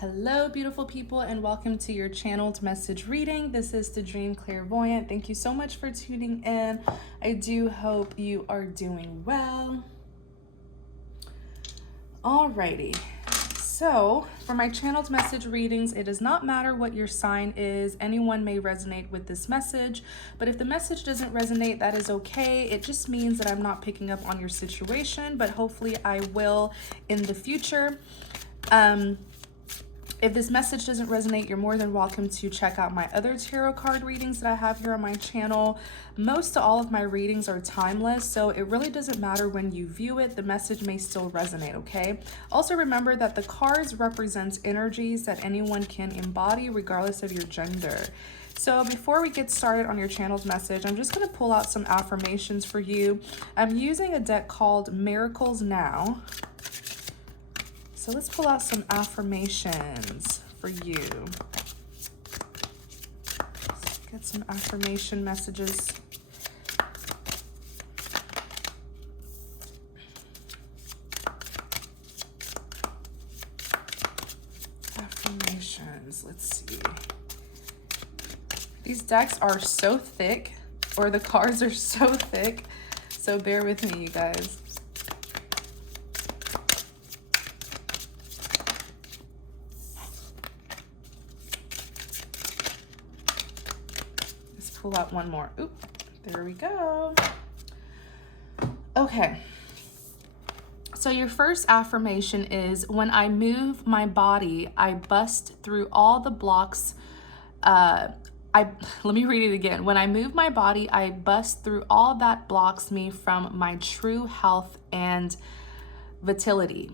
Hello, beautiful people, and welcome to your channeled message reading. This is the Dream Clairvoyant. Thank you so much for tuning in. I do hope you are doing well. Alrighty. So, for my channeled message readings, it does not matter what your sign is. Anyone may resonate with this message, but if the message doesn't resonate, that is okay. It just means that I'm not picking up on your situation, but hopefully I will in the future. If this message doesn't resonate, you're more than welcome to check out my other tarot card readings that I have here on my channel. Most to all of my readings are timeless, so it really doesn't matter when you view it. The message may still resonate, okay? Also remember that the cards represent energies that anyone can embody regardless of your gender. So before we get started on your channel's message, I'm just going to pull out some affirmations for you. I'm using a deck called Miracles Now. So let's pull out some affirmations for you. Let's get some affirmation messages. Affirmations, let's see. These decks are so thick, or the cards are so thick, so bear with me, you guys. Pull out one more. Oop, there we go. Okay. So your first affirmation is, when I move my body, I bust through all the blocks. Let me read it again. When I move my body, I bust through all that blocks me from my true health and vitality.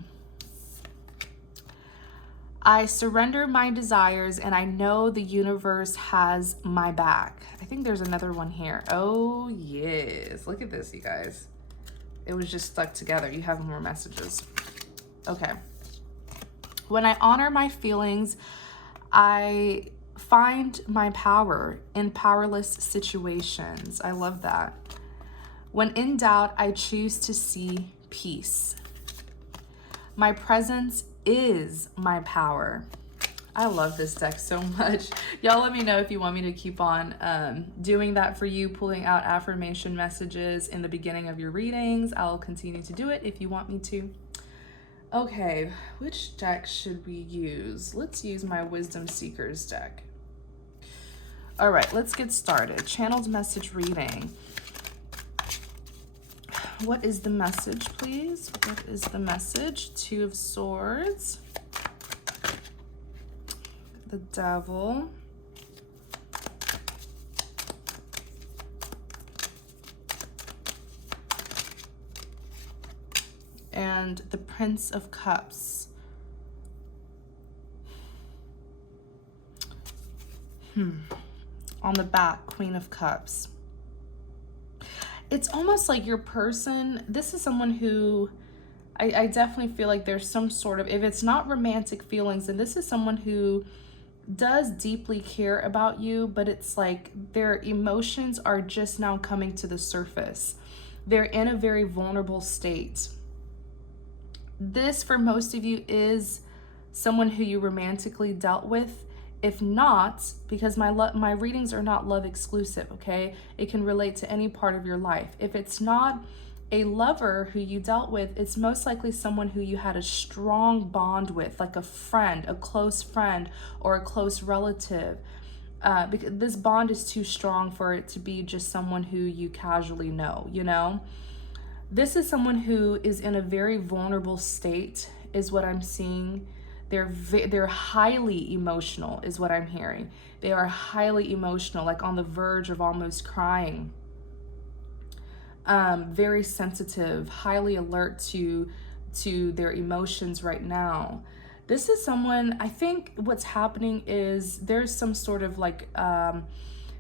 I surrender my desires and I know the universe has my back. I think there's another one here. Oh, yes. Look at this, you guys. It was just stuck together. You have more messages. Okay. When I honor my feelings, I find my power in powerless situations. I love that. When in doubt, I choose to see peace. My presence is my power. I love this deck so much. Y'all let me know if you want me to keep on doing that for you, pulling out affirmation messages in the beginning of your readings. I'll continue to do it if you want me to. Okay, which deck should we use? Let's use my Wisdom Seekers deck. All right, let's get started. Channeled message reading. What is the message, please? What is the message? Two of Swords. The Devil. And the Prince of Cups. On the back, Queen of Cups. It's almost like your person, this is someone who, I definitely feel like there's some sort of, if it's not romantic feelings, then this is someone who does deeply care about you, but it's like their emotions are just now coming to the surface. They're in a very vulnerable state. This, for most of you, is someone who you romantically dealt with. If not, because my readings are not love exclusive, okay? It can relate to any part of your life. If it's not a lover who you dealt with, it's most likely someone who you had a strong bond with, like a friend, a close friend, or a close relative. Because this bond is too strong for it to be just someone who you casually know, you know? This is someone who is in a very vulnerable state, is what I'm seeing. They're highly emotional, is what I'm hearing. They are highly emotional, like on the verge of almost crying. Very sensitive, highly alert to their emotions right now. This is someone, I think what's happening is there's some sort of like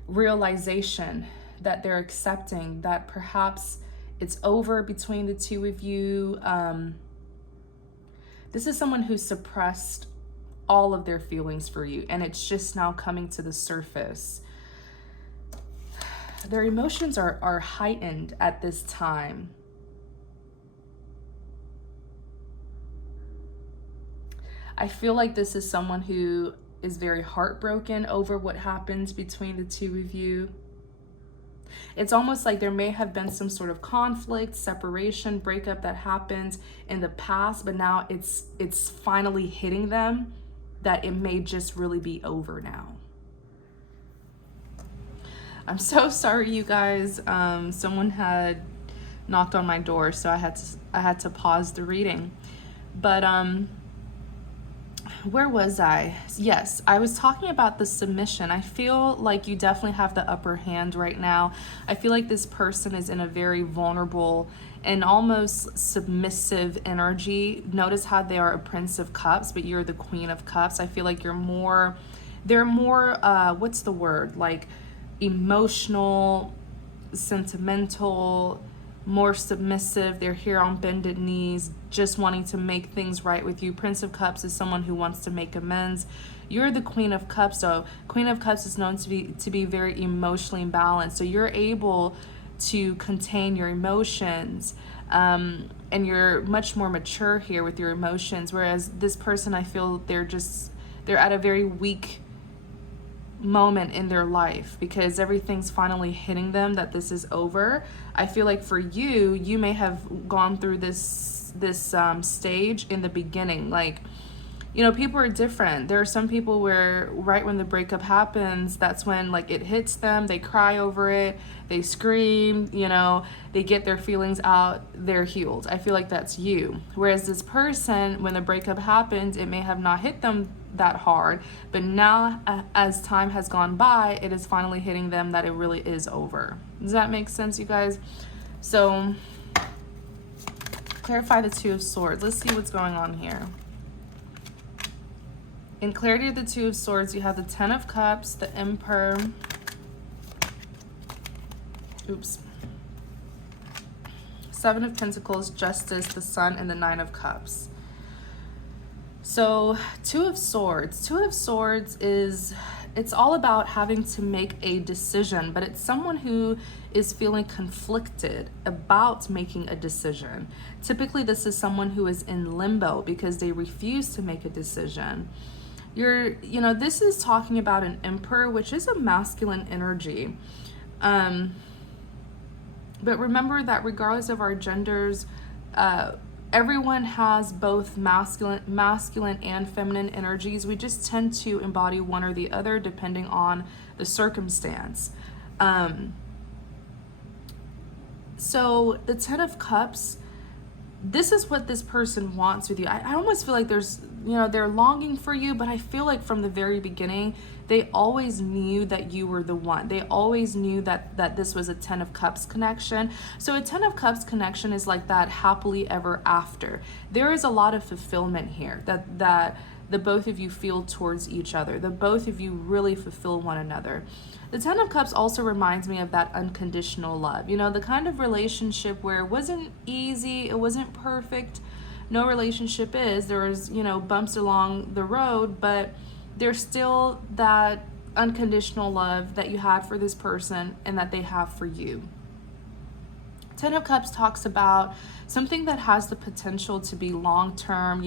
realization that they're accepting that perhaps it's over between the two of you. This is someone who suppressed all of their feelings for you, and it's just now coming to the surface. Their emotions are heightened at this time. I feel like this is someone who is very heartbroken over what happens between the two of you. It's almost like there may have been some sort of conflict, separation, breakup that happened in the past, but now it's finally hitting them that it may just really be over now. I'm so sorry, you guys. Someone had knocked on my door, so I had to pause the reading. But where was I? Yes, I was talking about the submission. I feel like you definitely have the upper hand right now. I feel like this person is in a very vulnerable and almost submissive energy. Notice how they are a Prince of Cups, but you're the Queen of Cups. I feel like they're more, what's the word? Like emotional, sentimental, more submissive. They're here on bended knees, just wanting to make things right with you. Prince of Cups is someone who wants to make amends. You're the Queen of Cups, so Queen of Cups is known to be very emotionally balanced. So you're able to contain your emotions, and you're much more mature here with your emotions. Whereas this person, I feel they're at a very weak moment in their life because everything's finally hitting them that this is over. I feel like for you, you may have gone through this stage in the beginning. Like, you know, people are different. There are some people where right when the breakup happens, that's when like it hits them, they cry over it, they scream, you know, they get their feelings out, they're healed. I feel like that's you. Whereas this person, when the breakup happens, it may have not hit them that hard, but now as time has gone by, it is finally hitting them that it really is over. Does that make sense, you guys? So clarify the Two of Swords. Let's see what's going on here. In clarity of the Two of Swords, you have the Ten of Cups, the Emperor, Seven of Pentacles, Justice, the Sun, and the Nine of Cups. So Two of Swords it's all about having to make a decision, but it's someone who is feeling conflicted about making a decision. Typically, this is someone who is in limbo because they refuse to make a decision. This is talking about an Emperor, which is a masculine energy. But remember that regardless of our genders, everyone has both masculine and feminine energies. We just tend to embody one or the other depending on the circumstance. So the Ten of Cups, this is what this person wants with you. I almost feel like they're longing for you, but I feel like from the very beginning, they always knew that you were the one. They always knew that this was a Ten of Cups connection. So a Ten of Cups connection is like that happily ever after. There is a lot of fulfillment here that the both of you feel towards each other. The both of you really fulfill one another. The Ten of Cups also reminds me of that unconditional love. You know, the kind of relationship where it wasn't easy, it wasn't perfect. No relationship is. There was, bumps along the road, but there's still that unconditional love that you had for this person and that they have for you. Ten of Cups talks about something that has the potential to be long-term.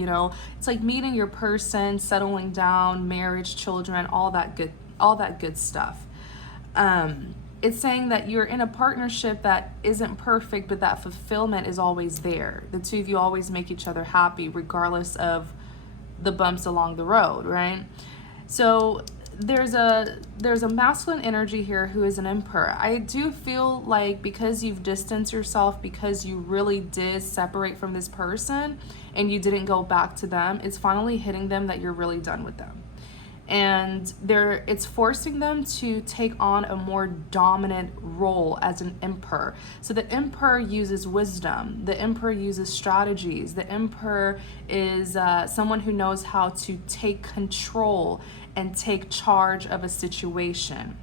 It's like meeting your person, settling down, marriage, children, all that good stuff. It's saying that you're in a partnership that isn't perfect, but that fulfillment is always there. The two of you always make each other happy regardless of the bumps along the road, right? So there's a masculine energy here who is an Emperor. I do feel like because you've distanced yourself, because you really did separate from this person and you didn't go back to them, it's finally hitting them that you're really done with them. And it's forcing them to take on a more dominant role as an Emperor. So the Emperor uses wisdom. The Emperor uses strategies. The Emperor is someone who knows how to take control and take charge of a situation.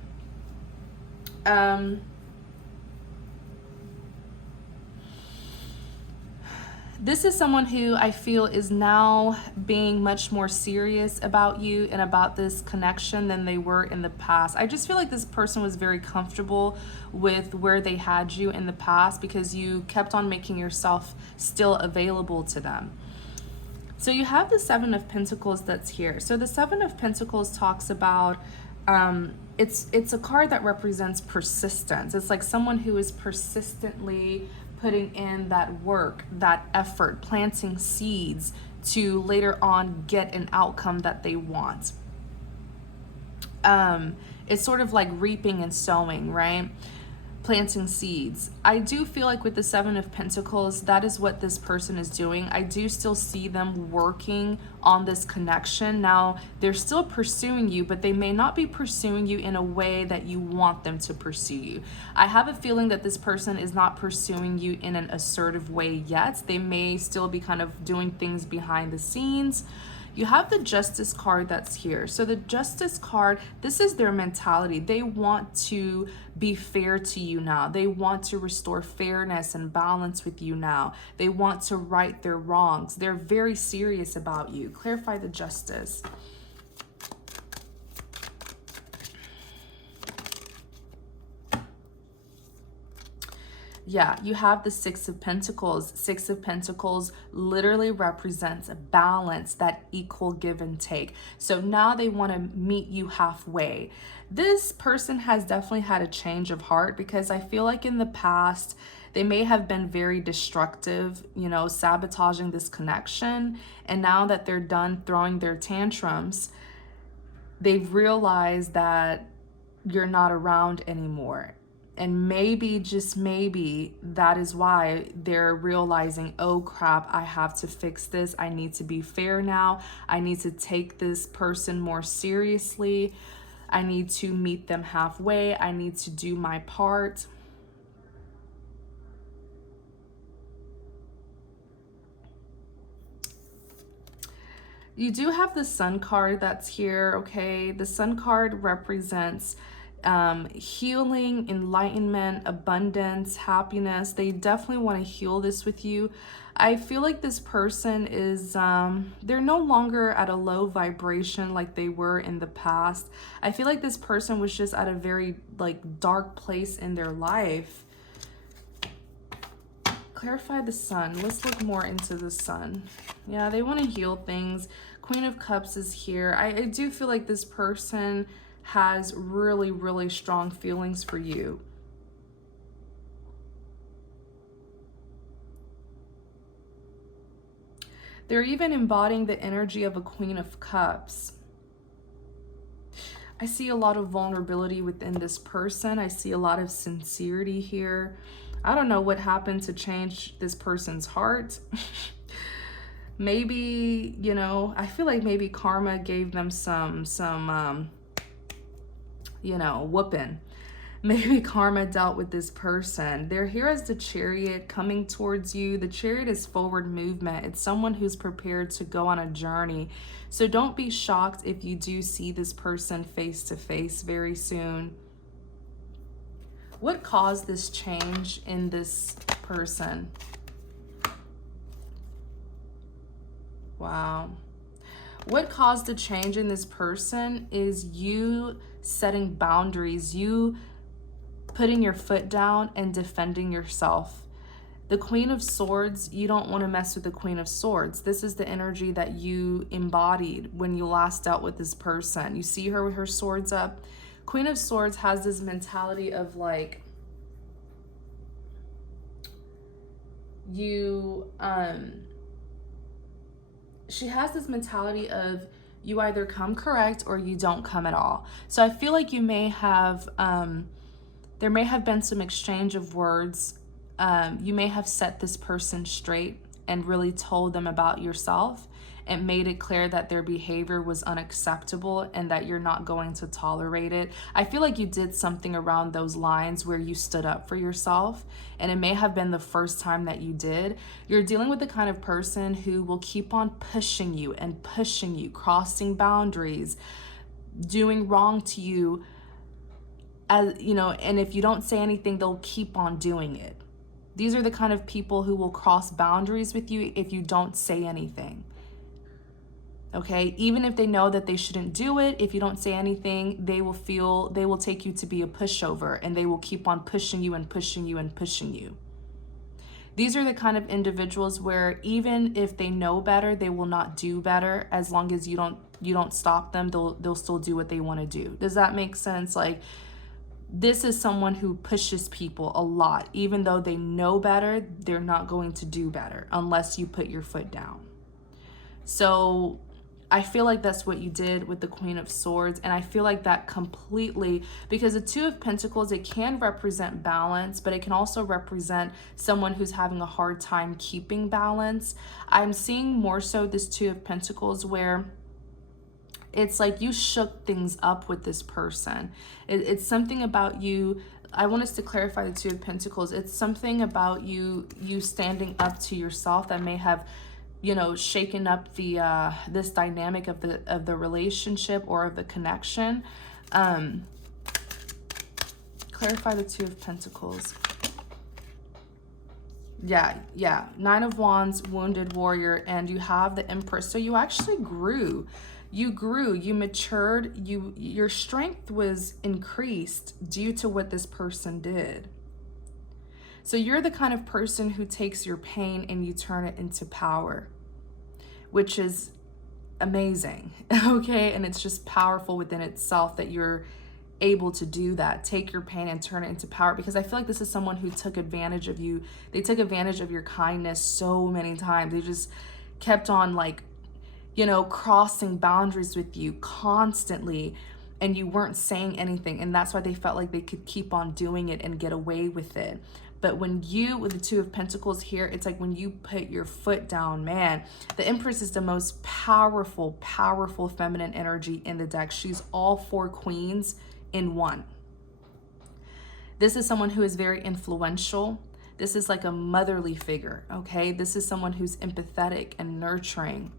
This is someone who I feel is now being much more serious about you and about this connection than they were in the past. I just feel like this person was very comfortable with where they had you in the past because you kept on making yourself still available to them. So you have the Seven of Pentacles that's here. So the Seven of Pentacles talks about, it's a card that represents persistence. It's like someone who is persistently putting in that work, that effort, planting seeds to later on get an outcome that they want. It's sort of like reaping and sowing, right? Planting seeds. I do feel like with the Seven of Pentacles, that is what this person is doing. I do still see them working on this connection. Now, they're still pursuing you, but they may not be pursuing you in a way that you want them to pursue you. I have a feeling that this person is not pursuing you in an assertive way yet. They may still be kind of doing things behind the scenes. You have the Justice card that's here. So the Justice card, this is their mentality. They want to be fair to you now. They want to restore fairness and balance with you now. They want to right their wrongs. They're very serious about you. Clarify the Justice. Yeah, you have the Six of Pentacles. Six of Pentacles literally represents a balance, that equal give and take. So now they want to meet you halfway. This person has definitely had a change of heart, because I feel like in the past, they may have been very destructive, you know, sabotaging this connection. And now that they're done throwing their tantrums, they've realized that you're not around anymore. And maybe, just maybe, that is why they're realizing, oh crap, I have to fix this. I need to be fair now. I need to take this person more seriously. I need to meet them halfway. I need to do my part. You do have the Sun card that's here, okay? The Sun card represents healing, enlightenment, abundance, happiness. They definitely want to heal this with you. I feel like this person is, they're no longer at a low vibration like they were in the past. I feel like this person was just at a very like dark place in their life. Clarify the Sun. Let's look more into the Sun. Yeah, they want to heal things. Queen of Cups is here. I do feel like this person has really, really strong feelings for you. They're even embodying the energy of a Queen of Cups. I see a lot of vulnerability within this person. I see a lot of sincerity here. I don't know what happened to change this person's heart. Maybe, you know, I feel like maybe karma gave them some you know, whooping. Maybe karma dealt with this person. They're here as the Chariot coming towards you. The Chariot is forward movement. It's someone who's prepared to go on a journey. So don't be shocked if you do see this person face to face very soon. What caused this change in this person? Wow. What caused the change in this person is you setting boundaries, you putting your foot down and defending yourself. The Queen of Swords, you don't want to mess with the Queen of Swords. This is the energy that you embodied when you last dealt with this person. You see her with her swords up. Queen of Swords has this mentality of like, she has this mentality of you either come correct or you don't come at all. So I feel like you may have, there may have been some exchange of words. You may have set this person straight and really told them about yourself and made it clear that their behavior was unacceptable and that you're not going to tolerate it. I feel like you did something around those lines where you stood up for yourself, and it may have been the first time that you did. You're dealing with the kind of person who will keep on pushing you and pushing you, crossing boundaries, doing wrong to you, as you know, and if you don't say anything, they'll keep on doing it. These are the kind of people who will cross boundaries with you if you don't say anything. Okay, even if they know that they shouldn't do it, if you don't say anything, they will take you to be a pushover, and they will keep on pushing you and pushing you and pushing you. These are the kind of individuals where even if they know better, they will not do better. As long as you don't stop them, they'll still do what they want to do. Does that make sense? Like, this is someone who pushes people a lot. Even though they know better, they're not going to do better unless you put your foot down. So I feel like that's what you did with the Queen of Swords. And I feel like that completely, because the Two of Pentacles, it can represent balance, but it can also represent someone who's having a hard time keeping balance. I'm seeing more so this Two of Pentacles where it's like you shook things up with this person. It's something about you. I want us to clarify the Two of Pentacles. It's something about you standing up to yourself that may have, you know, shaken up the this dynamic of the relationship or of the connection. Clarify the Two of Pentacles. Yeah. Nine of Wands, wounded warrior, and you have the Empress. So you actually grew. You grew, you matured, your strength was increased due to what this person did. So you're the kind of person who takes your pain and you turn it into power, which is amazing, okay? And it's just powerful within itself that you're able to do that. Take your pain and turn it into power, because I feel like this is someone who took advantage of you. They took advantage of your kindness so many times. They just kept on, like, you know, crossing boundaries with you constantly, and you weren't saying anything, and that's why they felt like they could keep on doing it and get away with it. But when you, with the Two of Pentacles here, it's like when you put your foot down, man, the Empress is the most powerful feminine energy in the deck. She's all four queens in one. This is someone who is very influential. This is like a motherly figure, okay? This is someone who's empathetic and nurturing.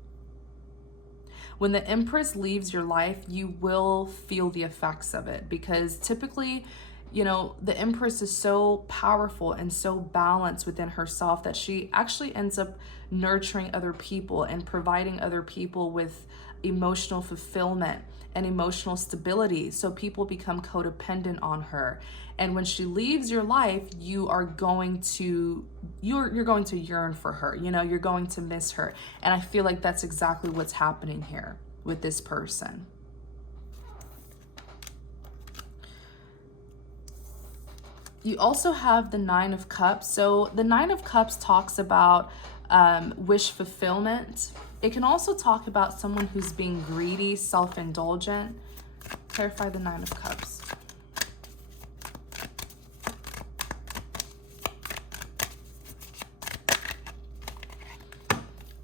When the Empress leaves your life, you will feel the effects of it, because typically, you know, the Empress is so powerful and so balanced within herself that she actually ends up nurturing other people and providing other people with emotional fulfillment and emotional stability. So people become codependent on her. And when she leaves your life, you are going to, you're going to yearn for her. You know, you're going to miss her. And I feel like that's exactly what's happening here with this person. You also have the Nine of Cups. So the Nine of Cups talks about wish fulfillment. It can also talk about someone who's being greedy, self-indulgent. Clarify the Nine of Cups.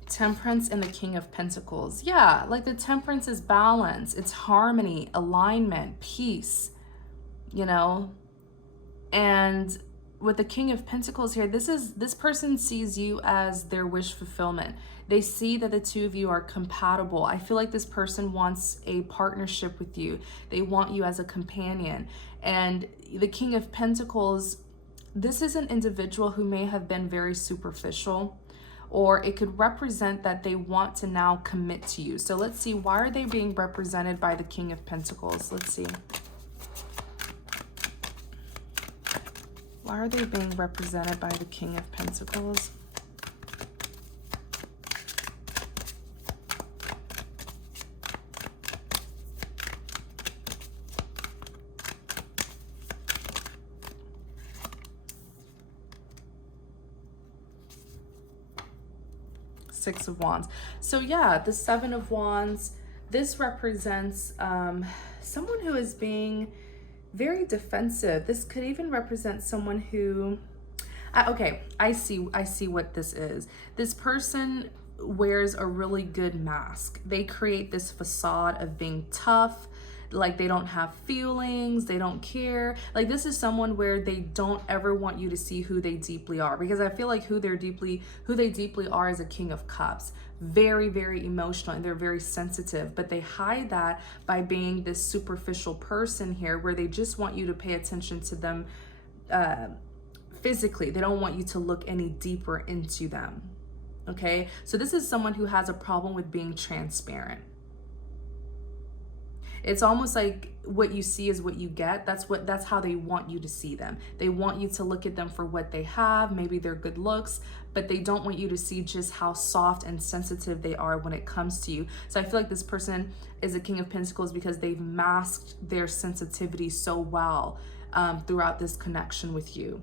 Temperance and the King of Pentacles. Yeah, like the Temperance is balance. It's harmony, alignment, peace, you know. And with the King of Pentacles here, this person sees you as their wish fulfillment. They see that the two of you are compatible. I feel like this person wants a partnership with you. They want you as a companion. And the King of Pentacles, this is an individual who may have been very superficial, or it could represent that they want to now commit to you. So let's see, why are they being represented by the King of Pentacles? Let's see. Why are they being represented by the King of Pentacles? Six of Wands. So yeah, the Seven of Wands, this represents someone who is being very defensive. This could even represent someone who, okay, I see what this is. This person wears a really good mask. They create this facade of being tough, like they don't have feelings, they don't care. Like this is someone where they don't ever want you to see who they deeply are, because I feel like who they deeply are is a King of Cups. Very, very emotional, and they're very sensitive, but they hide that by being this superficial person here, where they just want you to pay attention to them physically. They don't want you to look any deeper into them. Okay, so this is someone who has a problem with being transparent. It's almost like what you see is what you get. That's how they want you to see them. They want you to look at them for what they have, maybe their good looks, but they don't want you to see just how soft and sensitive they are when it comes to you. So I feel like this person is a King of Pentacles because they've masked their sensitivity so well throughout this connection with you.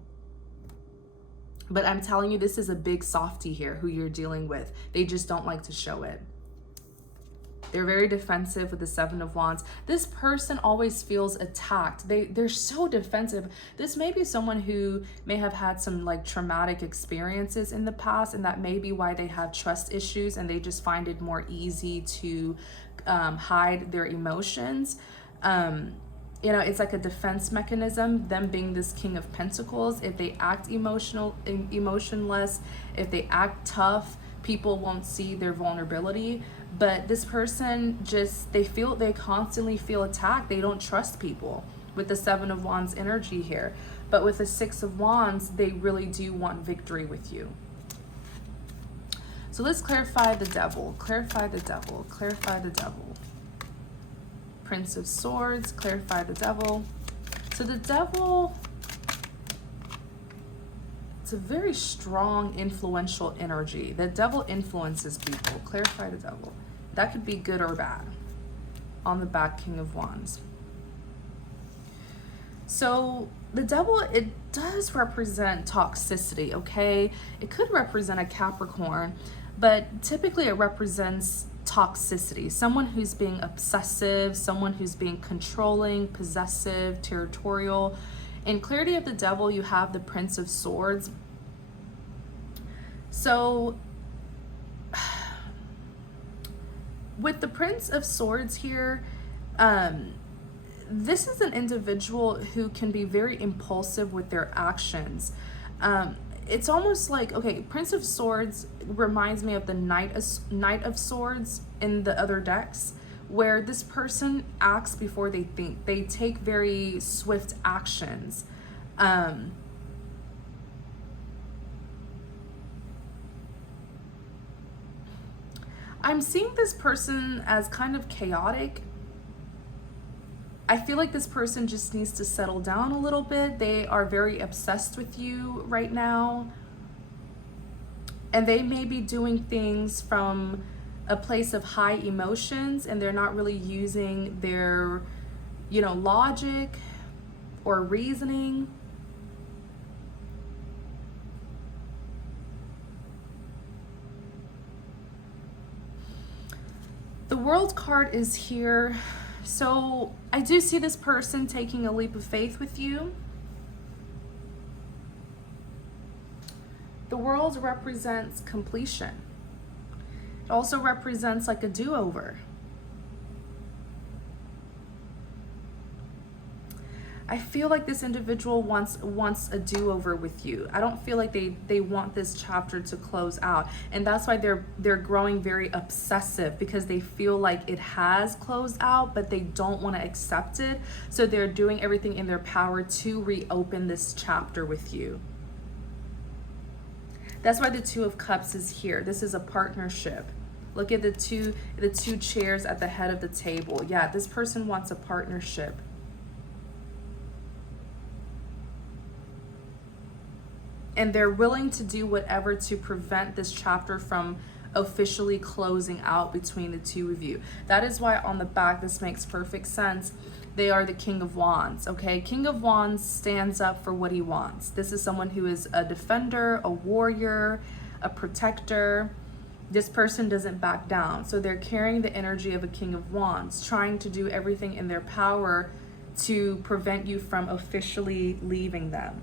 But I'm telling you, this is a big softie here who you're dealing with. They just don't like to show it. They're very defensive with the Seven of Wands. This person always feels attacked. They're so defensive. This may be someone who may have had some like traumatic experiences in the past, and that may be why they have trust issues and they just find it more easy to hide their emotions. You know, it's like a defense mechanism, them being this King of Pentacles. If they act emotionless, if they act tough, people won't see their vulnerability. But this person just, they constantly feel attacked. They don't trust people with the Seven of Wands energy here. But with the Six of Wands, they really do want victory with you. So let's clarify the Devil. Clarify the Devil. Clarify the Devil. Prince of Swords, clarify the Devil. So the Devil, it's a very strong, influential energy. The Devil influences people. Clarify the Devil. That could be good or bad. On the back, King of Wands. So the Devil, it does represent toxicity, okay? It could represent a Capricorn, but typically it represents toxicity, someone who's being obsessive, someone who's being controlling, possessive, territorial. In clarity of the Devil, you have the Prince of Swords. So with the Prince of Swords here, this is an individual who can be very impulsive with their actions. It's almost like, okay, Prince of Swords reminds me of the Knight of Swords in the other decks, where this person acts before they think. They take very swift actions. I'm seeing this person as kind of chaotic. I feel like this person just needs to settle down a little bit. They are very obsessed with you right now. And they may be doing things from a place of high emotions, and they're not really using their, you know, logic or reasoning. The World card is here. So I do see this person taking a leap of faith with you. The World represents completion. It also represents like a do-over. I feel like this individual wants a do-over with you. I don't feel like they want this chapter to close out. And that's why they're growing very obsessive, because they feel like it has closed out, but they don't want to accept it. So they're doing everything in their power to reopen this chapter with you. That's why the Two of Cups is here. This is a partnership. Look at the two chairs at the head of the table. Yeah, this person wants a partnership. And they're willing to do whatever to prevent this chapter from officially closing out between the two of you. That is why on the back, this makes perfect sense. They are the King of Wands, okay? King of Wands stands up for what he wants. This is someone who is a defender, a warrior, a protector. This person doesn't back down. So they're carrying the energy of a King of Wands, trying to do everything in their power to prevent you from officially leaving them.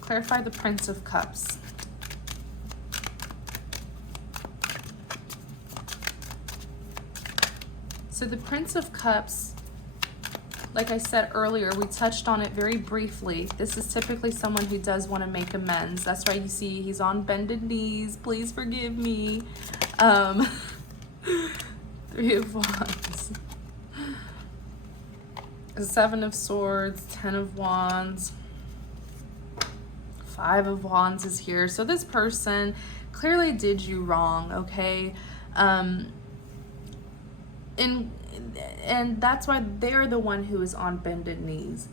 Clarify the Prince of Cups. So the Prince of Cups, like I said earlier, we touched on it very briefly. This is typically someone who does want to make amends. That's why you see he's on bended knees. Please forgive me. Three of Wands. Seven of Swords, Ten of Wands. Five of Wands is here. So this person clearly did you wrong, okay? And that's why they're the one who is on bended knees.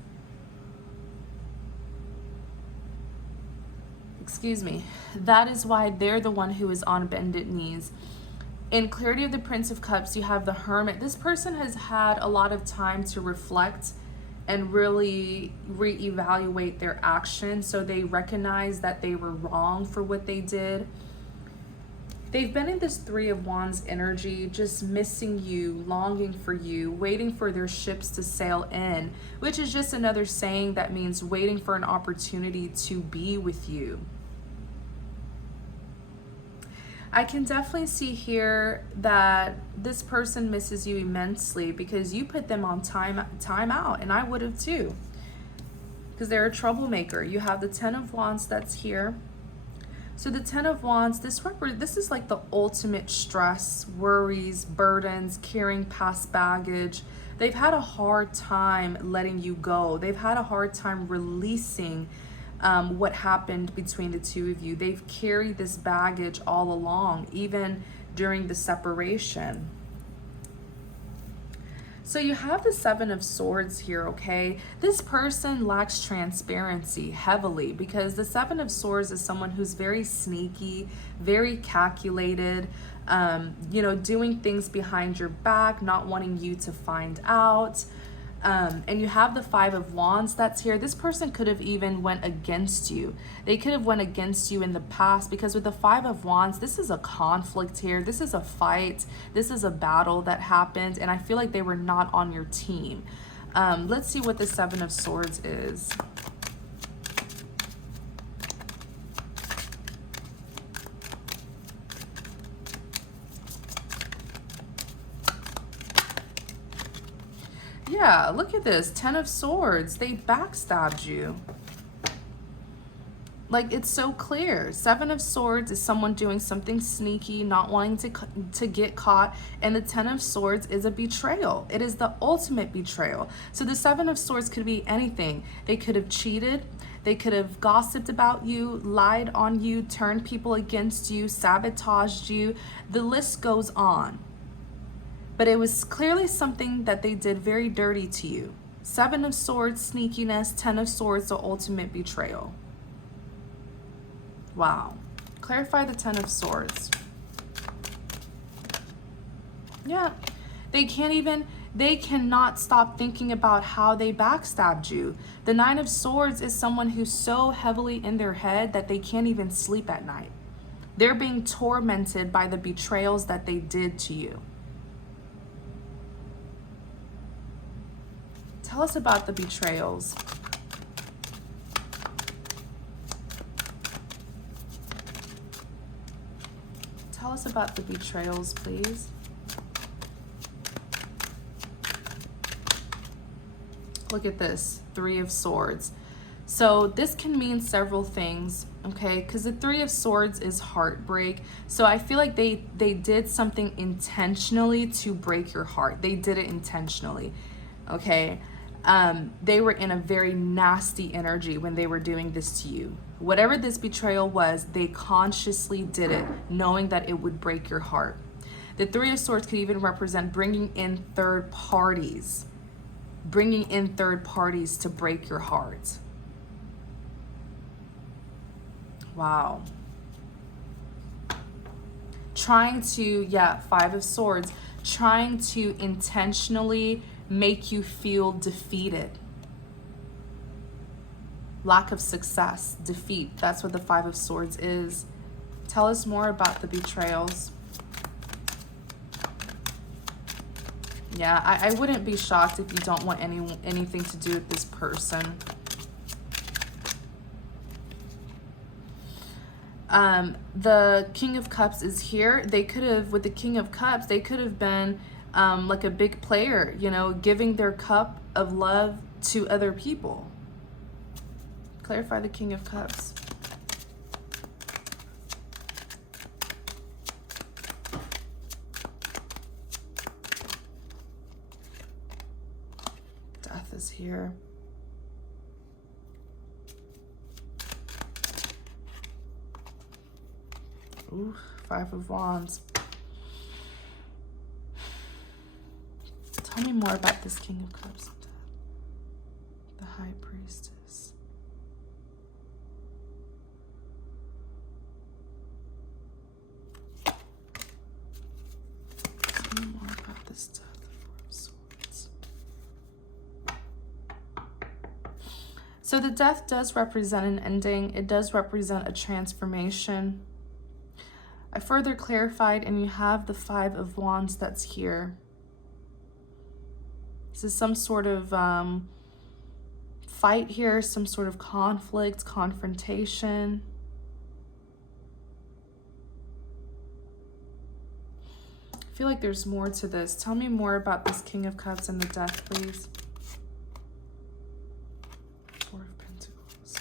Excuse me. That is why they're the one who is on bended knees. In clarity of the Prince of Cups, you have the Hermit. This person has had a lot of time to reflect and really reevaluate their actions, so they recognize that they were wrong for what they did. They've been in this Three of Wands energy, just missing you, longing for you, waiting for their ships to sail in, which is just another saying that means waiting for an opportunity to be with you. I can definitely see here that this person misses you immensely because you put them on time out, and I would have too, because they're a troublemaker. You have the Ten of Wands that's here. So the Ten of Wands, this is like the ultimate stress, worries, burdens, carrying past baggage. They've had a hard time letting you go. They've had a hard time releasing what happened between the two of you. They've carried this baggage all along, even during the separation. So you have the Seven of Swords here, okay? This person lacks transparency heavily because the Seven of Swords is someone who's very sneaky, very calculated, you know, doing things behind your back, not wanting you to find out. And you have the Five of Wands that's here. This person could have even went against you. They could have went against you in the past, because with the Five of Wands, this is a conflict here. This is a fight. This is a battle that happened, and I feel like they were not on your team. Let's see what the Seven of Swords is. Yeah, look at this. Ten of Swords. They backstabbed you. Like, it's so clear. Seven of Swords is someone doing something sneaky, not wanting to get caught. And the Ten of Swords is a betrayal. It is the ultimate betrayal. So the Seven of Swords could be anything. They could have cheated. They could have gossiped about you, lied on you, turned people against you, sabotaged you. The list goes on. But it was clearly something that they did very dirty to you. Seven of Swords, sneakiness. Ten of Swords, the ultimate betrayal. Wow. Clarify the Ten of Swords. Yeah. They cannot stop thinking about how they backstabbed you. The Nine of Swords is someone who's so heavily in their head that they can't even sleep at night. They're being tormented by the betrayals that they did to you. Tell us about the betrayals. Tell us about the betrayals, please. Look at this, Three of Swords. So this can mean several things, okay? Because the Three of Swords is heartbreak. So I feel like they did something intentionally to break your heart. They did it intentionally, okay? They were in a very nasty energy when they were doing this to you. Whatever this betrayal was, they consciously did it, knowing that it would break your heart. The Three of Swords could even represent bringing in third parties. Bringing in third parties to break your heart. Wow. Trying to, Five of Swords, trying to intentionally make you feel defeated. Lack of success, defeat. That's what the Five of Swords is. Tell us more about the betrayals. Yeah, I wouldn't be shocked if you don't want anything to do with this person. The King of Cups is here. They could have, with the King of Cups, they could have been like a big player, you know, giving their cup of love to other people. Clarify the King of Cups. Death is here. Ooh, Five of Wands. Tell me more about this King of Cups. The High Priestess. Tell me more about this Death. So the Death does represent an ending. It does represent a transformation. I further clarified, and you have the Five of Wands that's here. This is some sort of fight here, some sort of conflict, confrontation. I feel like there's more to this. Tell me more about this King of Cups and the Death, please. Four of Pentacles.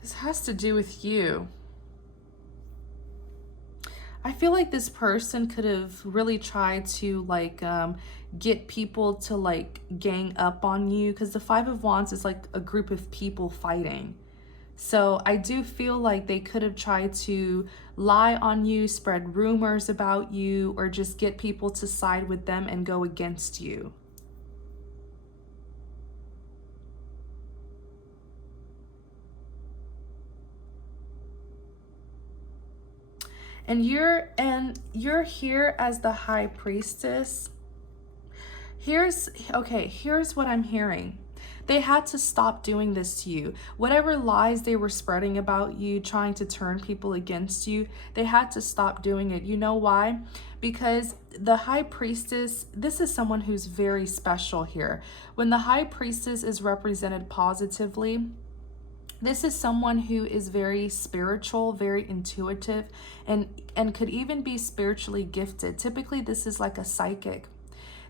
This has to do with you. I feel like this person could have really tried to like get people to like gang up on you, because the Five of Wands is like a group of people fighting. So I do feel like they could have tried to lie on you, spread rumors about you, or just get people to side with them and go against you. And you're here as the High Priestess. Here's what I'm hearing. They had to stop doing this to you. Whatever lies they were spreading about you, trying to turn people against you, they had to stop doing it. You know why? Because the High Priestess, this is someone who's very special here. When the High Priestess is represented positively, this is someone who is very spiritual, very intuitive, and could even be spiritually gifted. Typically, this is like a psychic.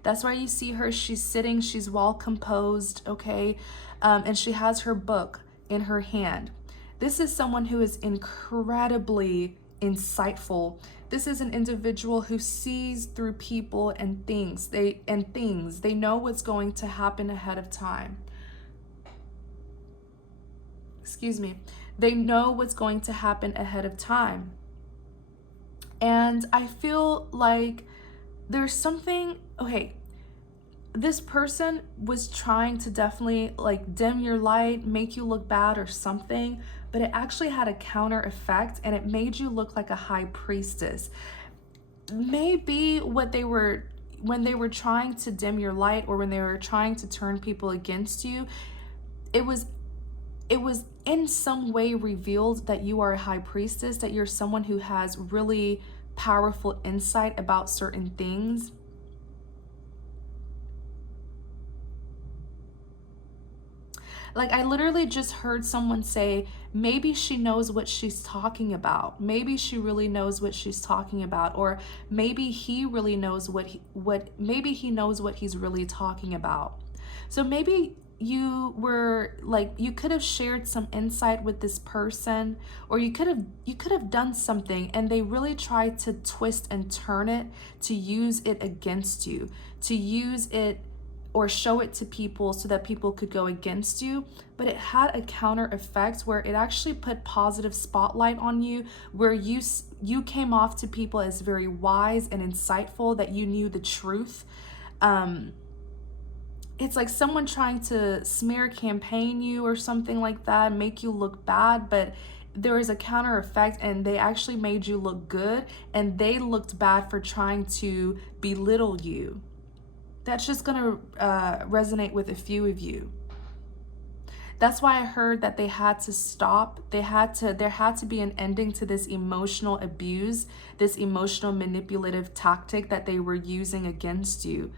That's why you see her, she's sitting, she's well composed, okay? And she has her book in her hand. This is someone who is incredibly insightful. This is an individual who sees through people and things. They know what's going to happen ahead of time. Excuse me. They know what's going to happen ahead of time. And I feel like there's something, okay, this person was trying to definitely like dim your light, make you look bad or something, but it actually had a counter effect and it made you look like a High Priestess. Maybe when they were trying to dim your light, or when they were trying to turn people against you, it was in some way revealed that you are a High Priestess, that you're someone who has really powerful insight about certain things. Like, I literally just heard someone say, maybe she knows what she's talking about. Maybe she really knows what she's talking about. Or maybe he really knows maybe he knows what he's really talking about. So maybe you were like, you could have shared some insight with this person, or you could have done something and they really tried to twist and turn it to use it against you, to use it or show it to people so that people could go against you. But it had a counter effect where it actually put positive spotlight on you, where you came off to people as very wise and insightful, that you knew the truth. It's like someone trying to smear campaign you or something like that, make you look bad, but there is a counter effect and they actually made you look good, and they looked bad for trying to belittle you. That's just gonna resonate with a few of you. That's why I heard that they had to stop. There had to be an ending to this emotional abuse, this emotional manipulative tactic that they were using against you.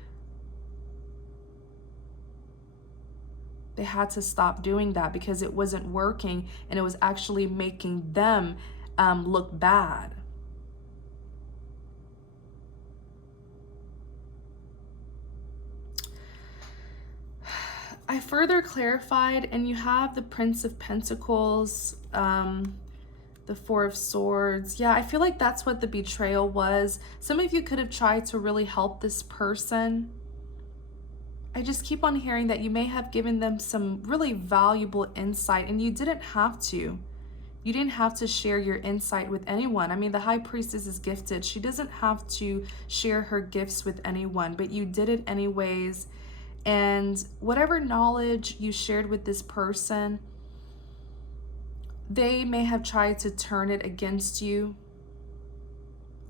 They had to stop doing that because it wasn't working and it was actually making them look bad. I further clarified, and you have the Prince of Pentacles, the Four of Swords. Yeah, I feel like that's what the betrayal was. Some of you could have tried to really help this person. I just keep on hearing that you may have given them some really valuable insight, and you didn't have to. You didn't have to share your insight with anyone. I mean, the High Priestess is gifted. She doesn't have to share her gifts with anyone, but you did it anyways. And whatever knowledge you shared with this person, they may have tried to turn it against you,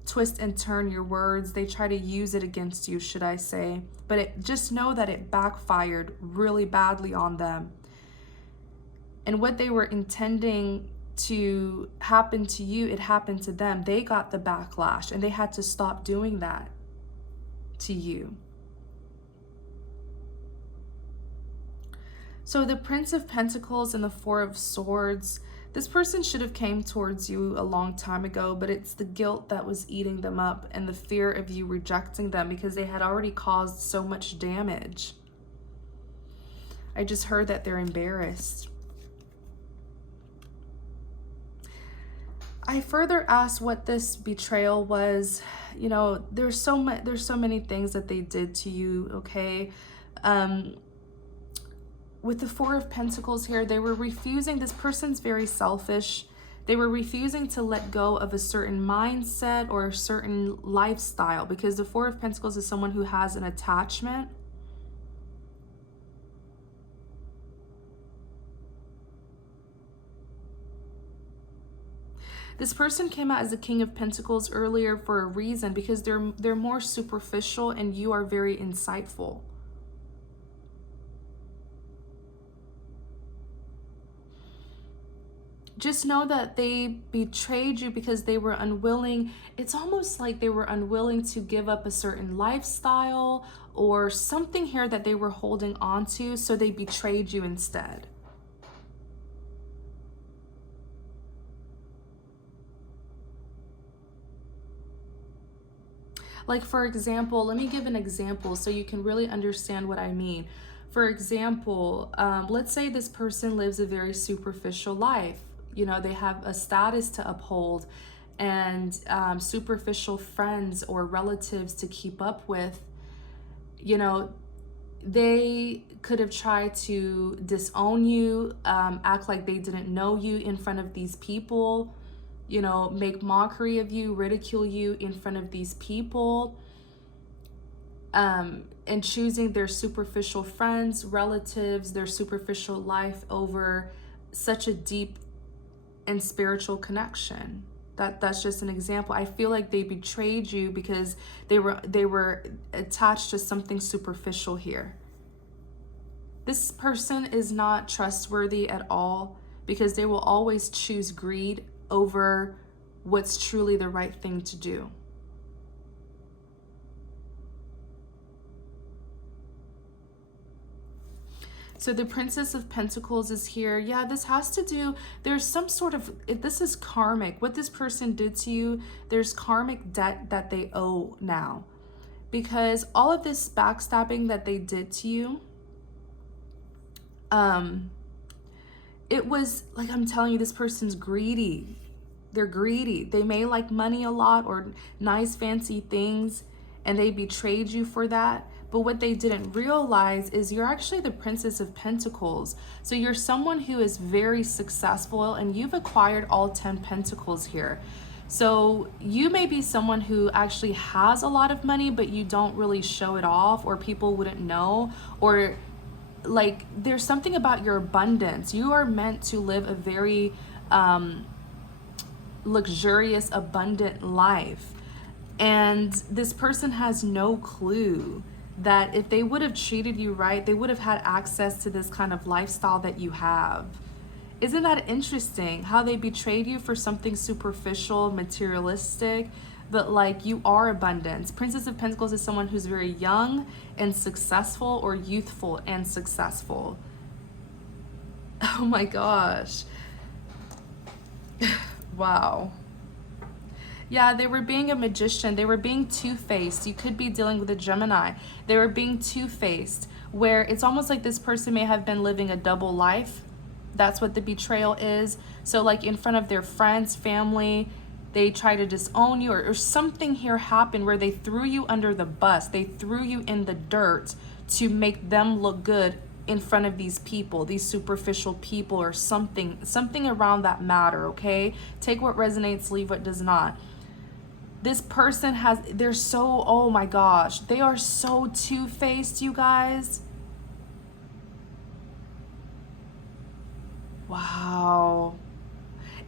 twist and turn your words. They try to use it against you, should I say. But just know that it backfired really badly on them. And what they were intending to happen to you, it happened to them. They got the backlash, and they had to stop doing that to you. So the Prince of Pentacles and the Four of Swords, this person should have came towards you a long time ago, but it's the guilt that was eating them up and the fear of you rejecting them because they had already caused so much damage. I just heard that they're embarrassed. I further asked what this betrayal was. You know, there's so many things that they did to you, okay? With the Four of Pentacles here, they were refusing, this person's very selfish. They were refusing to let go of a certain mindset or a certain lifestyle, because the Four of Pentacles is someone who has an attachment. This person came out as the King of Pentacles earlier for a reason, because they're more superficial and you are very insightful. Just know that they betrayed you because they were unwilling. It's almost like they were unwilling to give up a certain lifestyle or something here that they were holding on to, so they betrayed you instead. Like, for example, let me give an example so you can really understand what I mean. For example, let's say this person lives a very superficial life. You know, they have a status to uphold and superficial friends or relatives to keep up with. You know, they could have tried to disown you, act like they didn't know you in front of these people, you know, make mockery of you, ridicule you in front of these people, and choosing their superficial friends, relatives, their superficial life over such a deep and spiritual connection. That's just an example. I feel like they betrayed you because they were attached to something superficial here. This person is not trustworthy at all, because they will always choose greed over what's truly the right thing to do. So the Princess of Pentacles is here. Yeah, this has to do, there's some sort of, this is karmic. What this person did to you, there's karmic debt that they owe now. Because all of this backstabbing that they did to you, it was, like I'm telling you, this person's greedy. They're greedy. They may like money a lot or nice fancy things, and they betrayed you for that. But what they didn't realize is you're actually the Princess of Pentacles. So you're someone who is very successful, and you've acquired all 10 pentacles here. So you may be someone who actually has a lot of money, but you don't really show it off, or people wouldn't know, or like there's something about your abundance. You are meant to live a very luxurious, abundant life. And this person has no clue that if they would have treated you right, they would have had access to this kind of lifestyle that you have. Isn't that interesting how they betrayed you for something superficial, materialistic, but like you are abundance. Princess of Pentacles is someone who's very young and successful, or youthful and successful. Oh my gosh. Wow. Yeah, they were being a magician. They were being two-faced. You could be dealing with a Gemini. They were being two-faced, where it's almost like this person may have been living a double life. That's what the betrayal is. So like in front of their friends, family, they try to disown you, or something here happened where they threw you under the bus. They threw you in the dirt to make them look good in front of these people, these superficial people, or something around that matter, okay? Take what resonates, leave what does not. This person they're so, oh my gosh, they are so two-faced, you guys. Wow.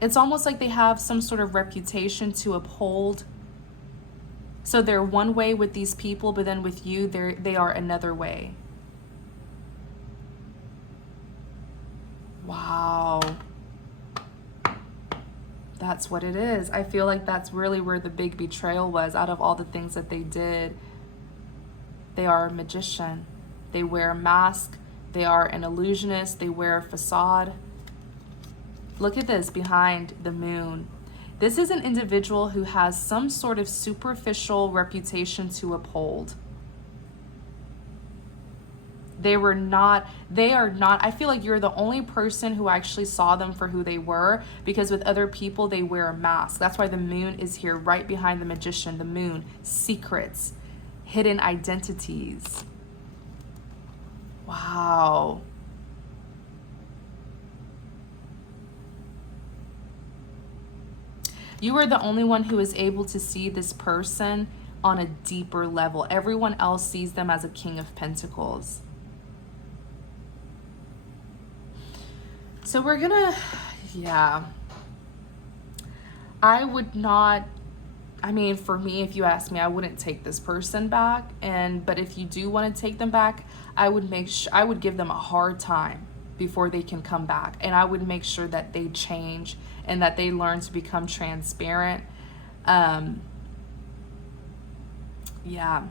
It's almost like they have some sort of reputation to uphold. So they're one way with these people, but then with you, they are another way. Wow. That's what it is. I feel like that's really where the big betrayal was. Out of all the things that they did, they are a magician. They wear a mask. They are an illusionist. They wear a facade. Look at this behind the moon. This is an individual who has some sort of superficial reputation to uphold. They are not, I feel like you're the only person who actually saw them for who they were, because with other people, they wear a mask. That's why the moon is here right behind the magician, the moon, secrets, hidden identities. Wow. You are the only one who is able to see this person on a deeper level. Everyone else sees them as a King of Pentacles. So we're gonna, yeah. I would not, I mean, for me, if you ask me, I wouldn't take this person back. But if you do want to take them back, I would give them a hard time before they can come back. And I would make sure that they change and that they learn to become transparent. Yeah.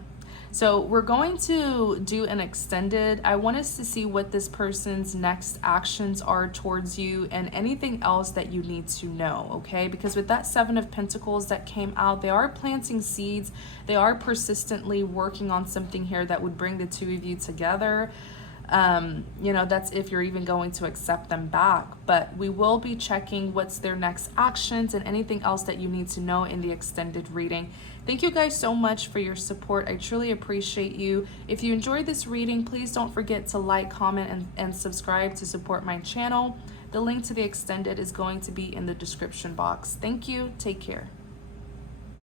So we're going to do an extended. I want us to see what this person's next actions are towards you and anything else that you need to know, okay? Because with that Seven of Pentacles that came out, they are planting seeds. They are persistently working on something here that would bring the two of you together. You know, that's if you're even going to accept them back. But we will be checking what's their next actions and anything else that you need to know in the extended reading. Thank you guys so much for your support. I truly appreciate you. If you enjoyed this reading, please don't forget to like, comment, and subscribe to support my channel. The link to the extended is going to be in the description box. Thank you. Take care.